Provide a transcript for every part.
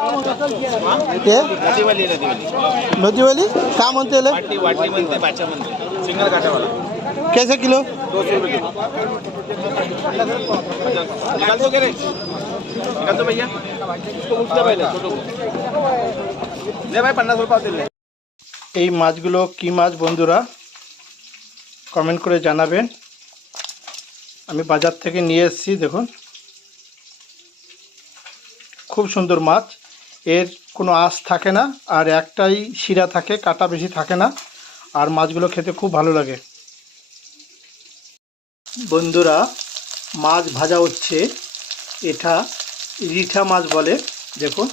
ये नदी वाली नदी वाली कहाँ बनते हैं वाटी वाटी बनते बाचा बनते सिंगल कांटे वाला कैसे किलो? 200 रुपये किलो निकाल दो क्या रे निकाल दो भैया इसको पूछ ले पहले छोटू को ले भाई 50 रुपये दिल ले এই মাছগুলো কি মাছ বন্ধুরা কমেন্ট করে জানাবেন। আমি বাজার থেকে নিয়ে এসেছি, দেখুন খুব সুন্দর মাছ, এর কোনো আঁশ থাকে না আর একটাই শিরা থাকে, কাটা বেশি থাকে না, আর মাছগুলো খেতে খুব ভালো লাগে। বন্ধুরা মাছ ভাজা হচ্ছে, এটা রিঠা মাছ বলে। দেখুন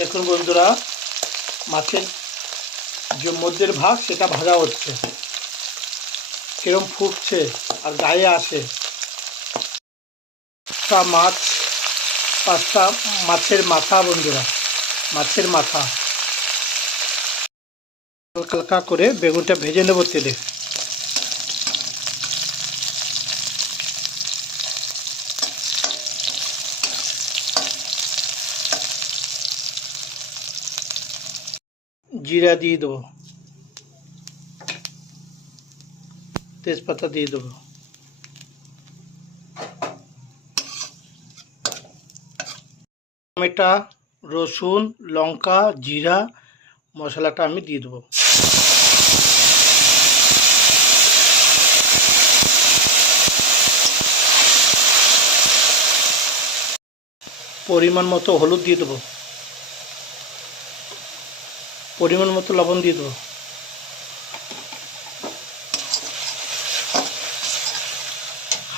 দেখুন বন্ধুরা মাছের যে মধ্যের ভাগ সেটা ভাজা হচ্ছে, কিরম ফুটছে আর গায়ে আসে। মাছ 5টা মাছের মাথা বন্ধুরা, মাছের মাথা হালকা করে বেগুনটা ভেজে নেব তেলে। জিরা দিয়ে দেবো, তেজপাতা দিয়ে দেবো, টমেটো, রসুন, লঙ্কা, জিরা মশলাটা আমি দিয়ে দেবো। পরিমাণ মতো হলুদ দিয়ে দেবো, পরিমাণ মতো লবণ দিয়ে দেবো,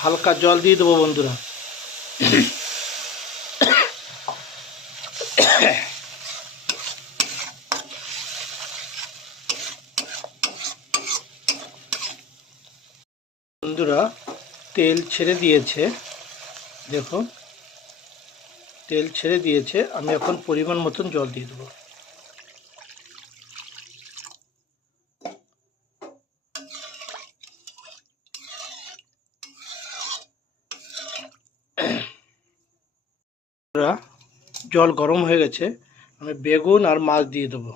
হালকা জল দিয়ে দেবো বন্ধুরা। বন্ধুরা তেল ছেড়ে দিয়েছে, দেখুন তেল ছেড়ে দিয়েছে, আমি এখন পরিমাণ মতন জল দিয়ে দেবো। জল গরম হয়ে গেছে, আমি বেগুন আর মাছ দিয়ে দেবো।